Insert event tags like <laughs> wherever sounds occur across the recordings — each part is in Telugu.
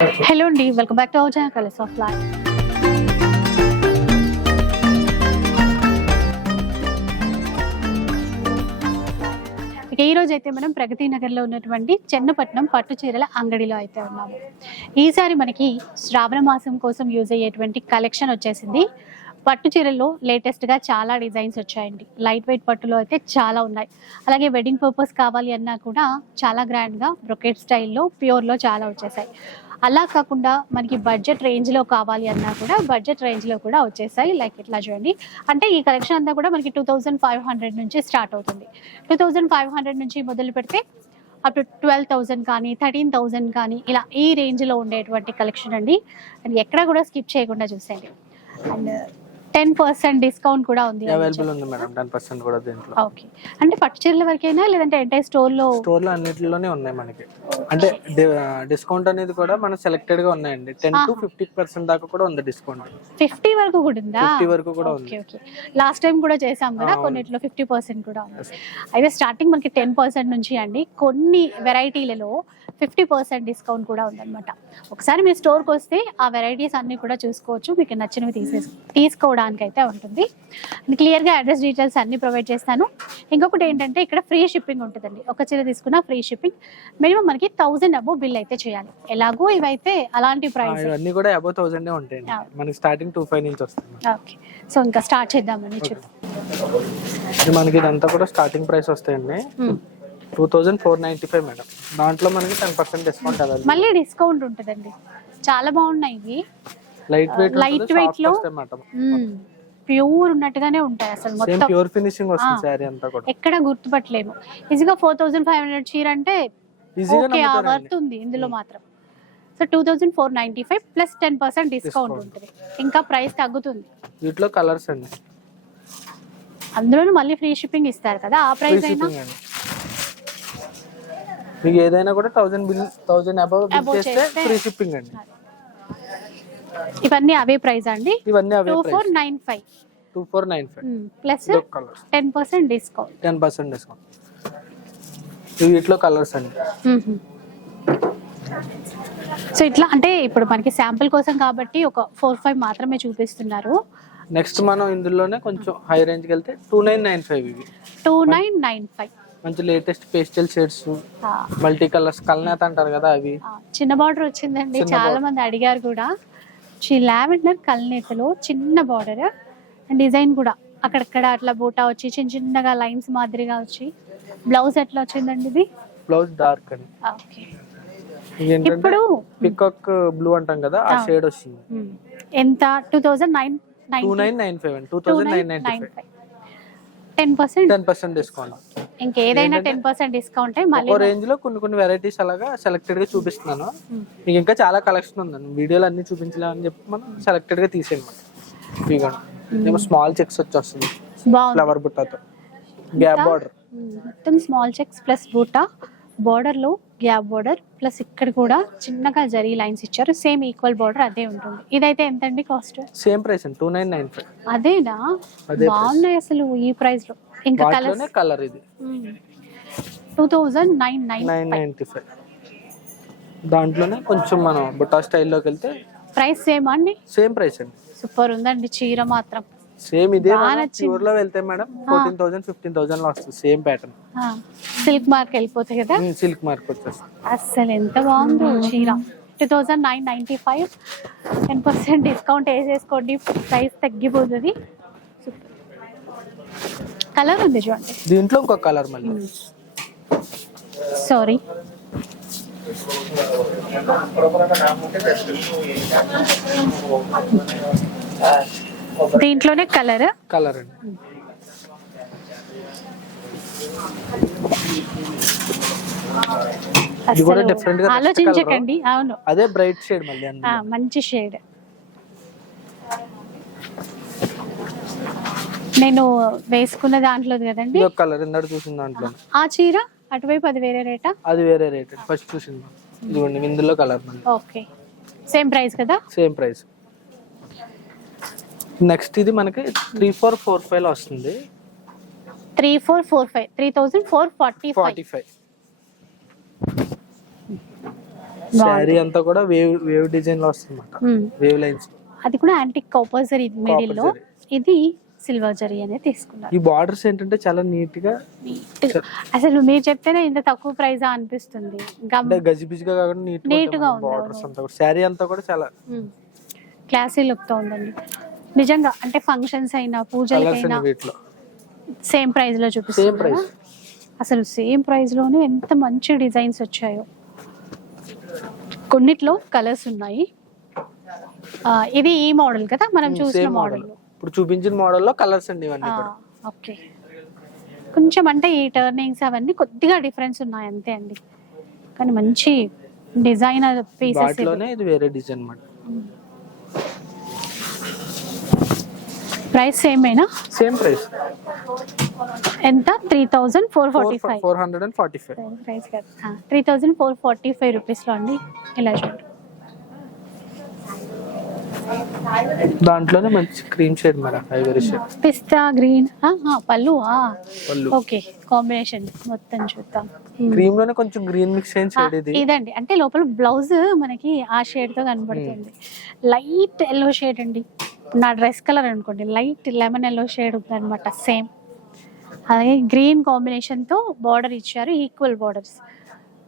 హలో అండి welcome back to our colours of life ఇక ఈ రోజు అయితే మనం ప్రగతి నగర్లో ఉన్నటువంటి చెన్నపట్నం పట్టు చీరల అంగడిలో అయితే ఉన్నాము. ఈసారి మనకి శ్రావణ మాసం కోసం యూజ్ అయ్యేటువంటి కలెక్షన్ వచ్చేసింది. పట్టు చీరల్లో లేటెస్ట్గా చాలా డిజైన్స్ వచ్చాయండి. లైట్ వెయిట్ పట్టులో అయితే చాలా ఉన్నాయి. అలాగే వెడ్డింగ్ పర్పస్ కావాలి అన్నా కూడా చాలా గ్రాండ్గా బ్రొకెట్ స్టైల్లో ప్యూర్లో చాలా వచ్చేసాయి. అలా కాకుండా మనకి బడ్జెట్ రేంజ్లో కావాలి అన్నా కూడా బడ్జెట్ రేంజ్లో కూడా వచ్చేసాయి. లైక్ ఇట్లా చూడండి. అంటే ఈ కలెక్షన్ అంతా కూడా మనకి టూ థౌజండ్ ఫైవ్ హండ్రెడ్ నుంచి స్టార్ట్ అవుతుంది. టూ థౌజండ్ ఫైవ్ హండ్రెడ్ నుంచి మొదలు పెడితే అప్ టు ట్వెల్వ్ థౌజండ్ కానీ థర్టీన్ థౌజండ్ కానీ ఇలా ఈ రేంజ్లో ఉండేటువంటి కలెక్షన్ అండి. అండ్ ఎక్కడ కూడా స్కిప్ చేయకుండా చూసేయండి. అండ్ టెన్ పర్సెంట్ డిస్కౌంట్ కూడా ఉంది అవైలబుల్ ఉంది మేడం టెన్ పర్సెంట్ కూడా దీంట్లో. ఓకే అంటే పట్టు చీరల వరకైనా లేదంటే ఎంటైర్ స్టోర్లో స్టోర్లో అన్నిటిలోనే ఉన్నాయి మనకి. అంటే డిస్కౌంట్ అనేది కూడా మన సెలెక్టెడ్గా ఉన్నాయండి. Ten to. ఫిఫ్టీ పర్సెంట్ దాకా కూడా ఉంది డిస్కౌంట్ ఫిఫ్టీ వరకు కూడా ఉందా? ఫిఫ్టీ వరకు కూడా ఉంది. లాస్ట్ టైం కూడా చేసాం కదా. కొన్నిట్లో ఫిఫ్టీ పర్సెంట్ కూడా ఉంది. అయితే స్టార్టింగ్ మనకి టెన్ పర్సెంట్ నుంచి అండి కొన్ని వెరైటీలలో ఫిఫ్టీ పర్సెంట్ డిస్కౌంట్ కూడా ఉందన్నమాట. ఒకసారి మీ స్టోర్కి వస్తే ఆ వెరైటీస్ అన్ని కూడా చూసుకోవచ్చు మీకు నచ్చినవి తీసే తీసుకోవడానికి అయితే ఉంటుంది. క్లియర్గా అడ్రస్ డీటెయిల్స్ అన్ని ప్రొవైడ్ చేస్తాను. ఇంకొకటి ఏంటంటే ఇక్కడ ఫ్రీ షిప్పింగ్ ఉంటుందండి. ఒక చీర తీసుకున్న ఫ్రీ షిప్పింగ్. మినిమం మనకి థౌజండ్ అబో బిల్ అయితే చేయాలి. ఎలాగో ఇవైతే అలాంటి ప్రైస్. ఇవన్నీ కూడా అబౌవ్ థౌసండ్ ఉంటాయండి. ఆ. మనకి స్టార్టింగ్ టూ ఫైవ్ నుంచి వస్తుంది ఓకే. సో ఇంకా స్టార్ట్ చేద్దామని చూద్దాం ఇది మనకి ఇదంతా కూడా స్టార్టింగ్ ప్రైస్ వస్తాయండి. Two thousand four ninety five madam. దాంట్లో మనకి టెన్ పర్సెంట్ డిస్కౌంట్ మళ్ళీ డిస్కౌంట్ ఉంటుందండి. చాలా బాగున్నాయి ఇవి. లైట్ వెయిట్ లో- ప్యూర్ ఉన్నట్టుగానే ఉంటాయి అసలు మొత్తం. ప్యూర్ ఫినిషింగ్ వస్తుంది. శారీ అంతా కూడా. ఎక్కడ గుర్తుపట్టలేము. ఈజీగా ఫోర్ థౌసండ్ ఫైవ్ హండ్రెడ్ చీర అంటే ఓకే ఆ వర్త్ ఉంది ఇందులో మాత్రం. So two thousand four ninety five plus ten percent discount. ఉంటుంది. ఇంకా ప్రైస్ తగ్గుతుంది. వీటిలో కలర్స్ అండి. అందులోనూ మళ్ళీ ఫ్రీ షిప్పింగ్ ఇస్తారు కదా ఆ ప్రైస్ అయినా? మీకు ఏదైనా కూడా thousand bill thousand above bill చేస్తే- ఫ్రీ షిప్పింగ్ అండి. ఇవన్నీ అవే ప్రైస్ అండి. ఇవన్నీ అవే two four nine five. Two four nine five. Plus ten percent discount. Ten percent discount. ఇవి వీటిలో కలర్స్ అండి. సో ఇట్లా అంటే ఇప్పుడు మనకి శాంపుల్ కోసం కాబట్టి ఒక ఫోర్ ఫైవ్ మాత్రమే చూపిస్తున్నారు. నెక్స్ట్ మనం ఇందులోనే కొంచెం హై రేంజ్కి వెళ్తే టూ నైన్ నైన్ ఫైవ్ ఇవి. Two nine nine five. మంచి latest pastel shades multi colours కల్నేత అంటారు కదా అవి. చిన్న బార్డర్ వచ్చిందండి. చాలా. మంది అడిగారు కూడా. లావెండర్ కల్నేతలో చిన్న బార్డర్ అండ్ డిజైన్ కూడా. అక్కడక్కడ అట్లా బూటా వచ్చి చిన్న చిన్నగా లైన్స్ మాదిరిగా వచ్చి. బ్లౌజ్ ఎట్లా వచ్చిందండి ఇది? బ్లౌజ్ డార్క్ అండి. ఓకే. ఇప్పుడు పికాక్ బ్లూ అంటాం కదా ఆ. షేడ్ మ్, ఎంత? Two thousand nine two nine nine five అండి. Two thousand nine nine five ten percent ten percent discount ఇంకేదైనా టెన్ పర్సెంట్ డిస్కౌంట్ మళ్ళీ రేంజ్లో కొన్ని కొన్ని వెరైటీస్ అలాగా సెలెక్టెడ్గా చూపిస్తున్నాను. మీకు ఇంకా చాలా కలెక్షన్ ఉందండి. వీడియోలు అన్ని చూపించలేమని చెప్పి మనం సెలెక్టెడ్గా తీసేయమాట ఇదిగోండి స్మాల్ చెక్స్ వచ్చి వస్తుంది బాగుంది. ఫ్లవర్ బుట్టతో. Gap border. మొత్తం స్మాల్ చెక్స్ ప్లస్ బూటా బార్డర్లో గ్యాప్ బార్డర్ ప్లస్ ఇక్కడ కూడా చిన్నగా జరీ లైన్స్ ఇచ్చారు. సేమ్ ఈక్వల్ బార్డర్ అదే ఉంటుంది. ఇదైతే ఎంతండి కాస్ట్ సేమ్ ప్రైస్ అండి. టూ నైన్ నైన్ ఫైవ్ అదేనా. బాగున్నాయి అసలు ఈ ప్రైస్లో. ఇంకా వాటిలోనే కలర్ ఇది. Two thousand nine nine nine ninety five దాంట్లోనే కొంచెం మనం బుట్టా స్టైల్లోకి వెళ్తే ప్రైస్ సేమ్ అండి? సేమ్ ప్రైస్ అండి. సూపర్ ఉందండి చీర మాత్రం. సేమ్ ఇదే. ప్యూర్లో వెళ్తే మేడం ఫోర్టీన్ థౌసండ్ ఫిఫ్టీన్ థౌసండ్లో వస్తుంది సేమ్ ప్యాటర్న్ సిల్క్ మార్క్ వెళ్ళిపోతాయి కదా? సిల్క్ మార్క్ వచ్చేస్తుంది. అస్సలు ఎంత బాగుందో చీర. Two thousand nine ninety five ten percent discount వేసేసుకోండి ప్రైస్ తగ్గిపోతుంది. కలర్ ఉంది చూడండి. దీంట్లో ఇంకొక కలర్ మళ్ళీ. సారీ దీంట్లోనే కలర్? కలర్ అండి. Next ఆలోచించకండి. అవును. అదే బ్రైట్ షేడ్ మళ్ళీ మంచి షేడ్. నేను వేసుకున్న దాంట్లో కదండి. కలర్ ఇందాక చూసిన దాంట్లో. ఆ చీర అటువైపు అది వేరే రేటా? అది వేరే రేట్ ఫస్ట్ చూసింది. ఇదిగోండి ఇందులో కలర్ ఓకే. సేమ్ ప్రైస్ కదా? Same price. నెక్స్ట్ ఇది మనకి త్రీ ఫోర్ ఫోర్ ఫైవ్లో వస్తుంది. Three four four five. Three thousand four forty forty five. Sari అంతా కూడా వేవ్ వేవ్ డిజైన్లో వస్తుంది. Wave lines. అది కూడా యాంటిక్ కాపర్జరీ మిడిల్లో. ఇది సిల్వర్ జరీ అనేది తీసుకున్నారు. ఈ బార్డర్స్ ఏంటంటే చాలా నీట్గా. అసలు మీరు చెప్తేనే ఇంత తక్కువ ప్రైస్ అనిపిస్తుంది. అంటే గజిబిజిగా కాకుండా నీట్ Neat గా ఉంది, బార్డర్స్ అంతా కూడా. శారీ అంతా కూడా చాలా క్లాసీ లుక్తో ఉందండి. నిజంగా అంటే ఫంక్షన్స్ అయినా పూజలకైనా సేమ్ ప్రైస్లో ప్రైస్ అసలు సేమ్ ప్రైస్లోనే ఎంత మంచి డిజైన్స్ వచ్చాయో. కొన్నిట్లో కలర్స్ ఉన్నాయి. ఇది ఈ మోడల్ కదా? మనం చూసిన సేమ్ మోడల్ మోడల్ ఇప్పుడు చూపించిన మోడల్లో కలర్స్ అండి ఇవన్నీ కూడా. ఓకే. కొంచెం అంటే ఈ టర్నింగ్స్ అవన్నీ కొద్దిగా డిఫరెన్స్ ఉన్నాయి అంతే అండి. కానీ మంచి డిజైనర్ పీసెస్ వాటిలోనే ఇది వేరే డిజైన్ అన్నమాట. ప్రైస్ సేమేనా? Same price. ఎంత? Three thousand four forty five. Four hundred and forty five. Price కదా. Three thousand four forty five రూపీస్లో అండి. ఇలా చూడండి దాంట్లోనే మంచి cream shade madam ivory shade pista green. పళ్ళు ఓకే కాంబినేషన్ మొత్తం చూద్దాం. క్రీమ్లోనే కొంచెం గ్రీన్ మిక్స్ అయిన ఆ, షేడ్ ఇది. ఇదండి. అంటే లోపల బ్లౌజ్ మనకి ఆ షేడ్తో కనబడుతుంది. లైట్ ఎల్లో షేడ్ అండి. నా డ్రెస్ కలర్ అనుకోండి. లైట్ లెమన్ ఎల్లో షేడ్ ఉంది అనమాట సేమ్ అలాగే గ్రీన్ కాంబినేషన్తో బార్డర్ ఇచ్చారు ఈక్వల్ బార్డర్స్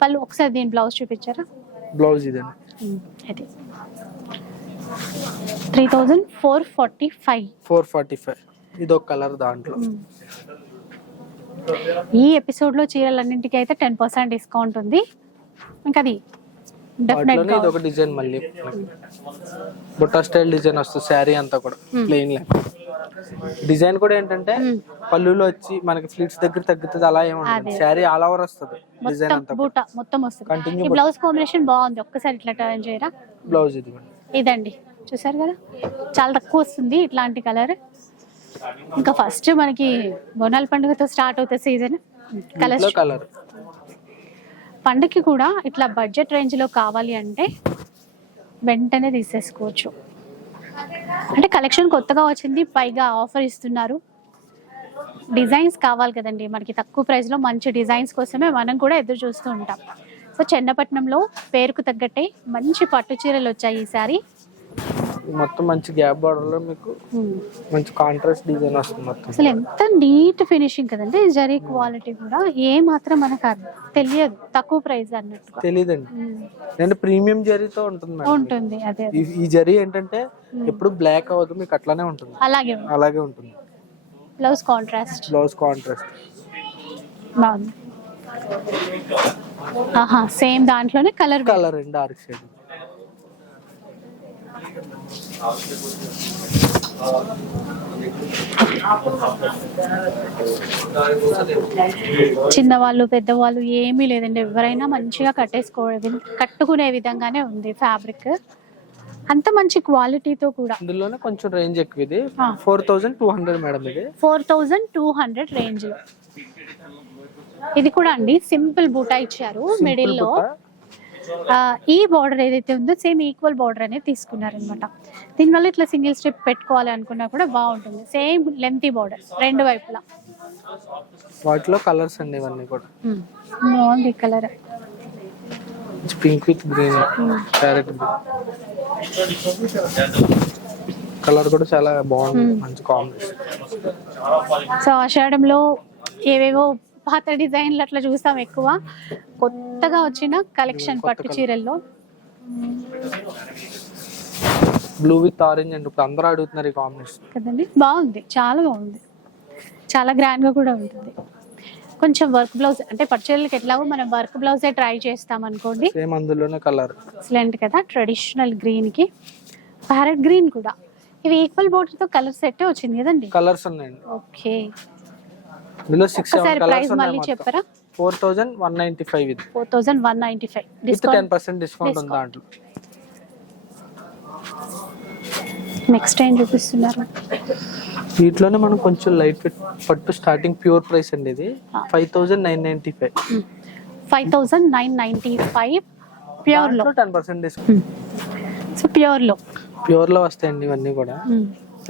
పళ్ళు ఒకసారి దీని బ్లౌజ్ చూపించారా? బ్లౌజ్ ఇదండి. అది. Three thousand four forty five. Four forty five. ఇది ఒక కలర్ దాంట్లో. ఈ ఎపిసోడ్లో చీరలన్నింటికి అయితే టెన్ పర్సెంట్ డిస్కౌంట్ ఉంది. ఇంకా అది వాటిలోనే ఇది ఒక డిజైన్ మళ్ళీ. బుట్టా స్టైల్ డిజైన్ వస్తుంది శారీ అంతా కూడా ప్లెయిన్ లైన్ డిజైన్ కూడా ఏంటంటే పళ్ళులో వచ్చి మనకి ఫ్లీట్స్ దగ్గర తగ్గుతుంది అలా ఏముంటుంది శారీ ఆల్ ఓవర్ వస్తుంది డిజైన్ అంతా బూట మొత్తం వస్తుంది. ఈ బ్లౌజ్ కాంబినేషన్ బాగుంది ఒక్కసారి ఇట్లా టర్న్ చేయరా? బ్లౌజ్ ఇది. ఇదండి. చూసారు కదా? చాలా తక్కువ వస్తుంది ఇట్లాంటి కలర్. ఇంకా ఫస్ట్ మనకి బోనాల పండుగతో స్టార్ట్ అవుతుంది సీజన్. దీంట్లో కలర్. పండుగకి కూడా ఇట్లా బడ్జెట్ రేంజ్లో కావాలి అంటే వెంటనే తీసేసుకోవచ్చు. అంటే కలెక్షన్ కొత్తగా వచ్చింది పైగా ఆఫర్ ఇస్తున్నారు. డిజైన్స్ కావాలి కదండి. మనకి తక్కువ ప్రైస్లో మంచి డిజైన్స్ కోసమే మనం కూడా ఎదురు చూస్తూ ఉంటాం. సో చెన్నపట్నంలో పేరుకు తగ్గట్టే మంచి పట్టు చీరలు వచ్చాయి ఈసారి. మొత్తం మంచి గ్యాప్ బార్డర్లో మీకు మంచి కాంట్రాస్ట్ డిజైన్ వస్తుంది మొత్తం. అసలు ఎంత నీట్ ఫినిషింగ్ కదండి. జరీ క్వాలిటీ కూడా ఏ మాత్రం మనకు తెలియదు. తక్కువ ప్రైస్ అన్నట్టుగా. తెలీదండి. ఉమ్. నేను ప్రీమియం జరీతో ఉంటుంది ఉంటుంది. అదే. ఈ- జరీ ఏంటంటే ఎప్పుడు బ్లాక్ అవ్వదు మీకు అట్లానే ఉంటుంది. అలాగే అలాగే ఉంటుంది. బ్లౌజ్ కాంట్రాస్ట్ బ్లౌజ్ కాంట్రాస్ట్ బాగుంది. ఆహా సేమ్ దాంట్లోనే కలర్ కలర్ అండి డార్క్ షేడ్. చిన్నవాళ్ళు పెద్దవాళ్ళు ఏమీ లేదండి. ఎవరైనా మంచిగా కట్టేసుకో కట్టుకునే విధంగానే ఉంది ఫ్యాబ్రిక్. అంత మంచి క్వాలిటీతో కూడా. ఇందులోనే కొంచెం రేంజ్ ఎక్కువ ఇది. Four thousand two hundred madam ఇది. Four thousand two hundred range. లో ఇది కూడా అండి. సింపుల్ బూటా ఇచ్చారు మిడిల్లో ఈ బార్డర్ ఏదైతే ఉందో సేమ్ ఈక్వల్ బార్డర్ అనేది తీసుకున్నారనమాట దీనివల్ల ఇట్లా సింగిల్ స్టెప్ పెట్టుకోవాలి అనుకున్నా కూడా బాగుంటుంది. సేమ్ లెంతీ బార్డర్ రెండు వైపులా. వాటిలో కలర్స్ అండి ఇవన్నీ కూడా. బాగుంది colour. Pink with green parrot colour కూడా చాలా బాగుంది. మంచి కాంబినేషన్ సో ఆషాఢంలో ఏవేవో పాత డిజైన్లు అట్లా చూస్తాం ఎక్కువ. కొత్తగా వచ్చిన కలెక్షన్ పట్టు చీరల్లో. బ్లూ విత్ ఆరెంజ్ అండి ఇప్పుడు అందరూ అడుగుతున్నారు ఈ కాంబినేషన్ కదండి? బాగుంది. చాలా బాగుంది. చాలా గ్రాండ్గా కూడా ఉంటుంది. కొంచెం వర్క్ బ్లౌజ్ అంటే పట్టు చీరలకి ఎట్లాగో మనం వర్క్ బ్లౌజే ట్రై చేస్తాం అనుకోండి. సేమ్ అందులోనే కలర్ ఎక్సలెంట్ కదా? ట్రెడిషనల్ గ్రీన్కి. ప్యారెట్ గ్రీన్ కూడా. ఇవి ఈక్వల్ బోర్డర్తో కలర్ సెట్ వచ్చింది కదండి? కలర్స్ ఉన్నాయండి. ఓకే ఇందులో సిక్స్ ఒకసారి ప్రైస్ మళ్ళీ చెప్పరా? Four thousand one ninety five ఇది. Four thousand one ninety five. Discount ten percent discount ఉంది దాంట్లో. నెక్స్ట్ ఏం చూపిస్తున్నారు? వీటిలోనే మనం కొంచెం లైట్ వెయిట్ పట్టు స్టార్టింగ్ ప్యూర్ ప్రైస్ అండి ఇది. Five thousand nine ninety five. Five thousand nine ninety five. ప్యూర్లో ten percent discount so ప్యూర్లో ప్యూర్లో వస్తాయండి ఇవన్నీ కూడా.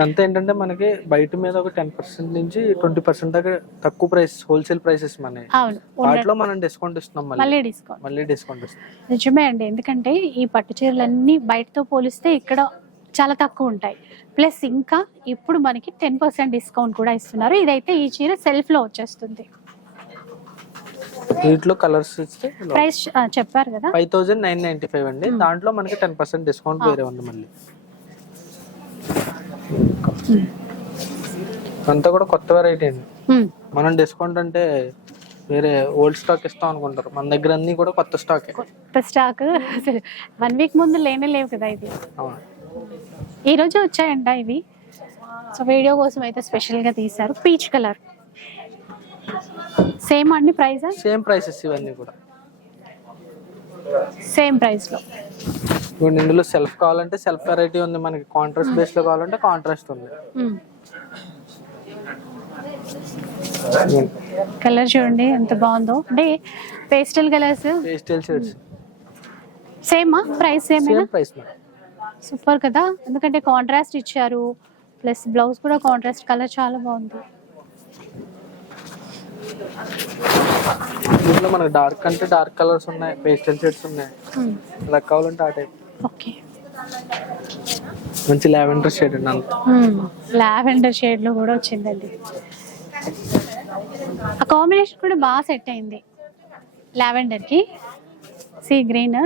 అంతే ఏంటంటే మనకి బయట మీద ఒక టెన్ పర్సెంట్ నుంచి ట్వంటీ పర్సెంట్ దాకా తక్కువ ప్రైస్ హోల్సేల్ ప్రైసెస్ అవును. వాటిలో మనం డిస్కౌంట్ ఇస్తున్నాం మళ్ళీ. డిస్కౌంట్. మళ్ళీ డిస్కౌంట్ ఇస్తున్నాం. నిజమే అండి. ఎందుకంటే ఈ పట్టు చీరలన్నీ బయటతో పోలిస్తే ఇక్కడ చాలా తక్కువ ఉంటాయి. ప్లస్ ఇంకా ఇప్పుడు మనకి టెన్ పర్సెంట్ డిస్కౌంట్ కూడా ఇస్తున్నారు. ఇదైతే ఈ చీర సెల్ఫ్లో వచ్చేస్తుంది. వీటిలో కలర్స్ ఇస్తే ప్రైస్ చెప్పారు కదా. Five thousand nine ninety five అండి. దాంట్లో మనకి టెన్ పర్సెంట్ డిస్కౌంట్ వేరే ఉంది మళ్ళీ. అంతా కూడా కొత్త వెరైటీ అండి. మనం డిస్కౌంట్ అంటే వేరే ఓల్డ్ స్టాక్ ఇస్తాం అనుకుంటారు. మన దగ్గర అన్ని కూడా కొత్త స్టాక్ కొత్త స్టాక్ వన్ వీక్ ముందు లేనే లేవు కదా ఇది ఈ రోజు వచ్చాయంట ఇవి. సో వీడియో కోసం అయితే స్పెషల్గా తీశారు. పీచ్ కలర్ సేమ్ అండి ప్రైస్ సేమ్ ప్రైసెస్ ఇవన్నీ కూడా. సేమ్ ప్రైస్లో. ఇప్పుడు ఇందులో సెల్ఫ్ కావాలంటే సెల్ఫ్ వెరైటీ ఉంది మనకి కాంట్రాస్ట్ బేస్లో కావాలంటే కాంట్రాస్ట్ ఉంది. కలర్ చూడండి ఎంత బాగుందో. అంటే పేస్టల్ కలర్స్ పేస్టల్ షేడ్స్ సేమా ప్రైస్ సేమ్ ప్రైస్ సూపర్ కదా. ఎందుకంటే కాంట్రాస్ట్ ఇచ్చారు. ప్లస్ బ్లౌజ్ కూడా కాంట్రాస్ట్ కలర్ చాలా బాగుంది. దీంట్లో మనకి డార్క్ అంటే డార్క్ కలర్స్ ఉన్నాయి. పేస్టల్ షేడ్స్ ఉన్నాయి. ఇలా కావాలంటే ఆ టైప్ ఓకే. మంచి లావెండర్ షేడ్ లావెండర్ షేడ్లో కూడా వచ్చిందండి. ఆ కాంబినేషన్ కూడా బాగా సెట్ అయింది. లావెండర్కి. సీ గ్రీన్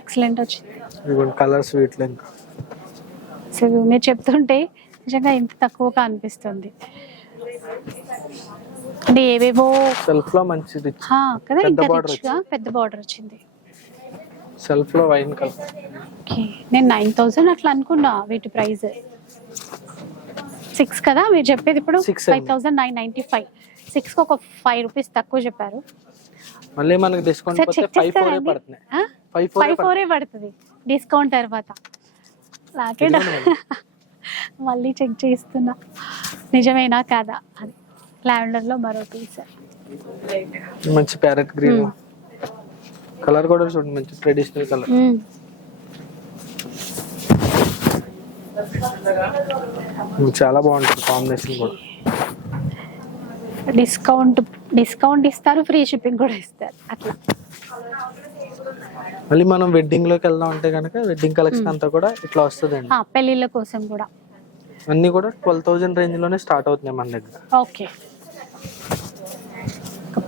ఎక్సలెంట్ వచ్చింది. కలర్స్ వీటిలో ఇంకా సో మీరు చెప్తుంటే నిజంగా ఇంత తక్కువగా అనిపిస్తుంది. అంటే ఏవేవో సెల్ఫ్లో మంచిది. కదా ఇంకా పెద్ద బార్డర్ వచ్చింది. సెల్ఫ్లో వైన్ కలర్. ఓకే. నేను నైన్ థౌసండ్ అట్లా అనుకున్నా వీటి ప్రైస్. సిక్స్ కదా? మీరు చెప్పేది ఇప్పుడు Six five. Thousand nine ninety five. సిక్స్కి ఒక ఫైవ్ రూపీస్ తక్కువ చెప్పారు. మళ్ళీ మనకి డిస్కౌంట్ సార్ పోతే చెక్ ఫైవ్ ఫోర్ పడుతున్నాయి. ఫైవ్ ఫోర్ ఫైవ్ ఫోరే పడుతుంది. డిస్కౌంట్ తర్వాత. <laughs> మళ్ళీ చెక్ చేస్తున్నా. నిజమేనా కాదా? అది లావెండర్లో మరో పీస్. మంచి ప్యారెట్ గ్రీన్. కలర్ కూడా చూడండి మంచి ట్రెడిషనల్ కలర్. చాలా బాగుంటుంది కాంబినేషన్ కూడా. డిస్కౌంట్ డిస్కౌంట్ ఇస్తారు ఫ్రీ షిప్పింగ్ కూడా ఇస్తారు అట్లా. మళ్ళీ మనం వెడ్డింగ్లోకి వెళ్దాం అంటే కనుక వెడ్డింగ్ కలెక్షన్ అంతా కూడా ఇట్లా వస్తుందండి. ఆ, పెళ్ళిళ్ళ కోసం కూడా. అన్ని కూడా ట్వెల్వ్ థౌసండ్ రేంజ్లోనే స్టార్ట్ అవుతున్నాయి మన దగ్గర. ఓకే.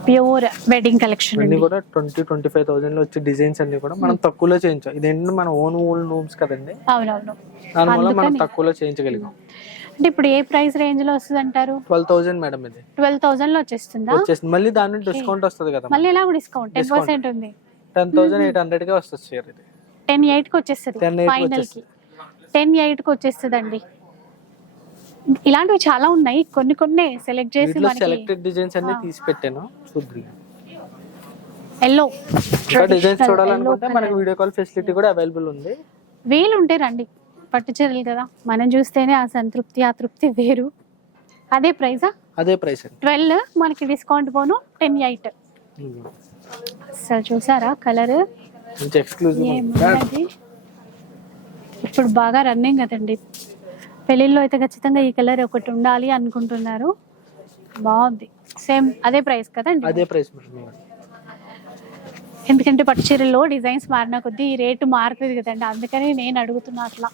ప్యూర్ వెడ్డింగ్ కలెక్షన్ అన్ని అండి. కూడా ట్వంటీ ట్వంటీ ఫైవ్ థౌసండ్లో వచ్చే డిజైన్స్ అన్ని కూడా మనం తక్కువలో చేయించాం ఇదేంటంటే మన ఓన్ ఓల్డ్ రూమ్స్ కదండి. అవునవును. దానివల్ల మనం. తక్కువలో చేయించగలిగాం. అంటే ఇప్పుడు ఏ ప్రైస్ రేంజ్లో వస్తుంది అంటారు ట్వెల్వ్ థౌసండ్ మేడం ఇది. ట్వెల్వ్ థౌసండ్లో వచ్చేస్తుందా. వచ్చేసింది మళ్ళీ దాని నుంచి డిస్కౌంట్ వస్తుంది కదా మళ్ళీ ఎలా డిస్కౌంట్? టెన్. పర్సెంట్ ఉంది. టెన్ థౌసండ్ ఎయిట్ హండ్రెడ్గా వస్తుంది ఇది. టెన్ ఎయిట్కి వచ్చేస్తుంది 10 8 కి ఫైనల్కి టెన్ ఎయిట్కి వచ్చేస్తుంది అండి ఇలాంటివి చాలా ఉన్నాయి. కొన్ని కొన్ని సెలెక్ట్ చేసి సెలెక్టెడ్ డిజైన్స్ అన్ని తీసి పెట్టాను చూద్దాం ఎల్లో డిజైన్స్ చూడాలనుకుంటే మనకి వీడియో కాల్ ఫెసిలిటీ కూడా అవైలబుల్ ఉంది. వేలు ఉంటే రండి. పట్టు చీరలు కదా. మనం చూస్తేనే ఆ సంతృప్తి ఆ తృప్తి వేరు. అదే ప్రైజా అదే ప్రైస్ ట్వెల్వ్ మనకి డిస్కౌంట్ పోను. టెన్ ఎయిట్ అసలు చూసారా కలర్ ఇప్పుడు బాగా రన్నింగ్ కదండి. పెళ్ళిళ్ళలో అయితే ఖచ్చితంగా ఈ కలర్ ఒకటి ఉండాలి అనుకుంటున్నారు. బాగుంది. సేమ్ అదే ప్రైస్ కదండి అదే ప్రైస్ ఎందుకంటే పట్టు చీరల్లో డిజైన్స్ మారిన కొద్దీ ఈ రేటు మారుతుంది కదండి. అందుకని నేను అడుగుతున్నా అట్లా.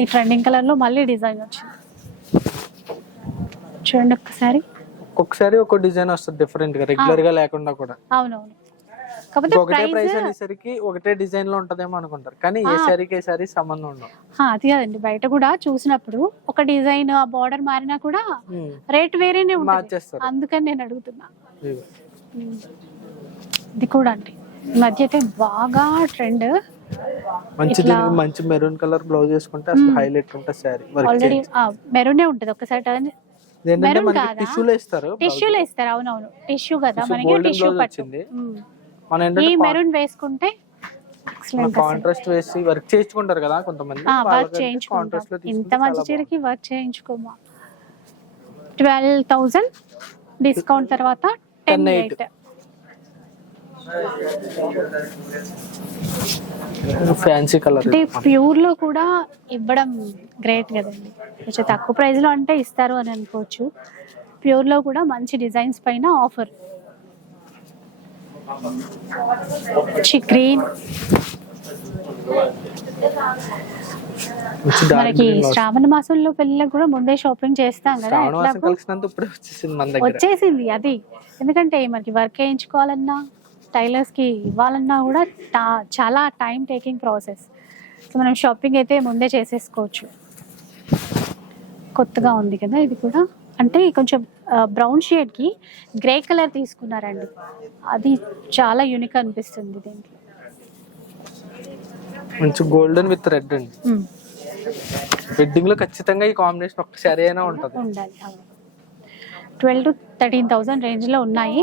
ఈ ట్రెండింగ్ కలర్లో మళ్ళీ డిజైన్ వచ్చింది. చూడండి ఒక్కసారి. ఒక్కొక్కసారి ఒక్కో డిజైన్ వస్తుంది డిఫరెంట్గా రెగ్యులర్గా లేకుండా కూడా. అవునవును. కాకపోతే ఒకటే ప్రైస్ అనేసరికి ఒకటే డిజైన్లో ఉంటదేమో అనుకుంటారు. కానీ ఏ సారీకి ఏ సారీ సంబంధం ఉండవు అది కదండి. బయట కూడా చూసినప్పుడు ఒక డిజైన్ ఆ బార్డర్ మారినా కూడా రేట్ వేరేనే ఉంటుంది. అందుకని నేను అడుగుతున్నా. ఇది కూడా అండి. మధ్య అయితే బాగా ట్రెండ్. మంచి మంచి మెరూన్ కలర్ బ్లౌజ్ వేసుకుంటే అసలు హైలైట్ ఉంటుంది సారీ ఆల్రెడీ మెరూనే ఉంటుంది ఒకసారి టర్న్. మనకి కాదా? టిష్యూలో ఇస్తారు టిష్యూలో ఇస్తారు అవునవును. టిష్యూ కదా మనకి టిష్యూ blouse పట్టు. వచ్చింది. ఉమ్. మన ఈ మెరూన్ వేసుకుంటే కాంట్రాస్ట్ వేసి వర్క్ చేయించుకుంటారు కదా కొంతమంది. వర్క్ వాళ్ళకంటే చేయించుకుంటాం. contrast లో ఇంత మంచి చీరకి వర్క్ చేయించుకోమా? ట్వెల్వ్ థౌజండ్ డిస్కౌంట్ తర్వాత టెన్ 10 ఎయిట్ ఫ్యాన్సీ కలర్ అంటే ప్యూర్లో కూడా ఇవ్వడం గ్రేట్ కదండి. కొంచెం తక్కువ ప్రైస్లో అంటే ఇస్తారు అని అనుకోవచ్చు. ప్యూర్లో కూడా మంచి డిజైన్స్ పైన ఆఫర్ గ్రీన్ మనకి శ్రావణ మాసంలో పెళ్ళిళ్ళకి కూడా ముందే షాపింగ్ చేస్తాం కదా వచ్చేసింది అది. ఎందుకంటే మనకి వర్క్ వేయించుకోవాలన్నా టైలర్స్కి ఇవ్వాలన్నా కూడా చాలా టైం టేకింగ్ ప్రాసెస్ సో మనం షాపింగ్ అయితే ముందే చేసేసుకోవచ్చు. కొత్తగా ఉంది కదా ఇది కూడా. అంటే కొంచెం బ్రౌన్ షేడ్కి గ్రే కలర్ తీసుకున్నారండి. అది చాలా యూనిక్ అనిపిస్తుంది దీనికి మంచి గోల్డెన్ విత్ రెడ్ అండి. వెడ్డింగ్లో ఖచ్చితంగా ఈ కాంబినేషన్ ఒక్క శారీ అయినా ఉంటది. ఉండాలి ట్వెల్వ్ టు థర్టీన్ థౌసండ్ రేంజ్లో ఉన్నాయి.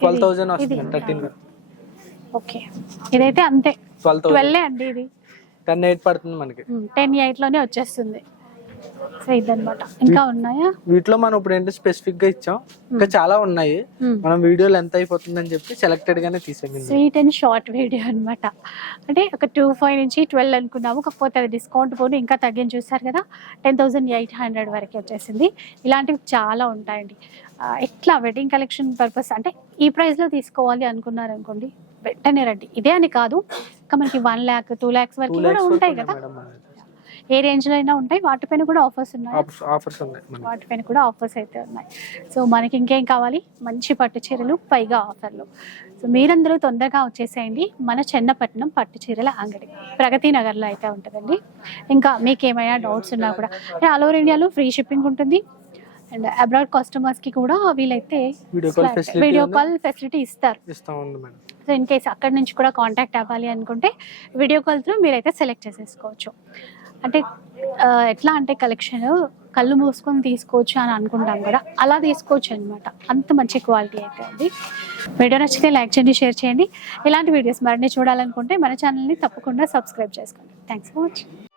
ట్వెల్వ్ థౌసండ్ వస్తుంది థర్టీన్ ఓకే. ఇదైతే అంతే. ట్వెల్వ్ అండి ఇది. టెన్ ఎయిట్ పడుతుంది మనకి. టెన్ ఎయిట్లోనే వచ్చేస్తుంది. సో ఇదన్నమాట ఇంకా ఉన్నాయా? వీటిలో మనం ఇప్పుడు ఏంటి స్పెసిఫిక్గా ఇచ్చాం. ఇంకా చాలా ఉన్నాయి. మనం వీడియోలు ఎంత అయిపోతుందని చెప్పి సెలెక్టెడ్ గానే తీసాం స్వీట్ అండ్ షార్ట్ వీడియో అన్నమాట. అంటే ఒక టూ ఫైవ్ నుంచి ట్వెల్వ్ అనుకున్నాము. కాకపోతే అది డిస్కౌంట్ పోను. ఇంకా తగ్గించి చూస్తారు కదా? టెన్ థౌసండ్ ఎయిట్ హండ్రెడ్ వరకు వచ్చేసింది. ఇలాంటివి చాలా ఉంటాయండి. ఎట్లా? వెడ్డింగ్ కలెక్షన్ పర్పస్ అంటే ఈ price లో తీసుకోవాలి అనుకున్నారు అనుకోండి. వెంటనే రండి. ఇదే అని కాదు. ఇంకా మనకి వన్ ల్యాక్ టూ ల్యాక్స్ వరకు కూడా ఉంటాయి కదా? ఏ రేంజ్లో అయినా ఉంటాయి. వాటిపైన కూడా ఆఫర్స్ ఉన్నాయి? ఆఫర్స్ ఉన్నాయి వాటిపైన కూడా ఆఫర్స్ అయితే ఉన్నాయి. సో మనకి ఇంకేం కావాలి? మంచి పట్టు చీరలు పైగా ఆఫర్లు. సో మీరందరూ తొందరగా వచ్చేసేయండి. మన చెన్నపట్నం పట్టు చీరల అంగడి. ప్రగతి నగర్లో అయితే ఉంటుందండి. ఇంకా మీకు ఏమైనా డౌట్స్ ఉన్నా కూడా. ఆల్ ఓవర్ ఇండియాలో ఫ్రీ షిప్పింగ్ ఉంటుంది. అండ్ అబ్రాడ్ కస్టమర్స్కి కూడా వీలైతే వీడియో కాల్ ఫెసిలిటీ ఇస్తారు. సో ఇన్ కేస్ అక్కడి నుంచి కూడా కాంటాక్ట్ అవ్వాలి అనుకుంటే వీడియో కాల్ త్రూ మీరైతే సెలెక్ట్ చేసేసుకోవచ్చు. అంటే ఎట్లా అంటే కలెక్షన్ కళ్ళు మూసుకొని తీసుకోవచ్చు అని అనుకుంటాం కూడా అలా తీసుకోవచ్చు అనమాట అంత మంచి క్వాలిటీ అయితే అది. వీడియో నచ్చితే లైక్ చేయండి షేర్ చేయండి. ఇలాంటి వీడియోస్ మరిన్ని చూడాలనుకుంటే మన ఛానల్ని తప్పకుండా సబ్స్క్రైబ్ చేసుకోండి. Thanks for watching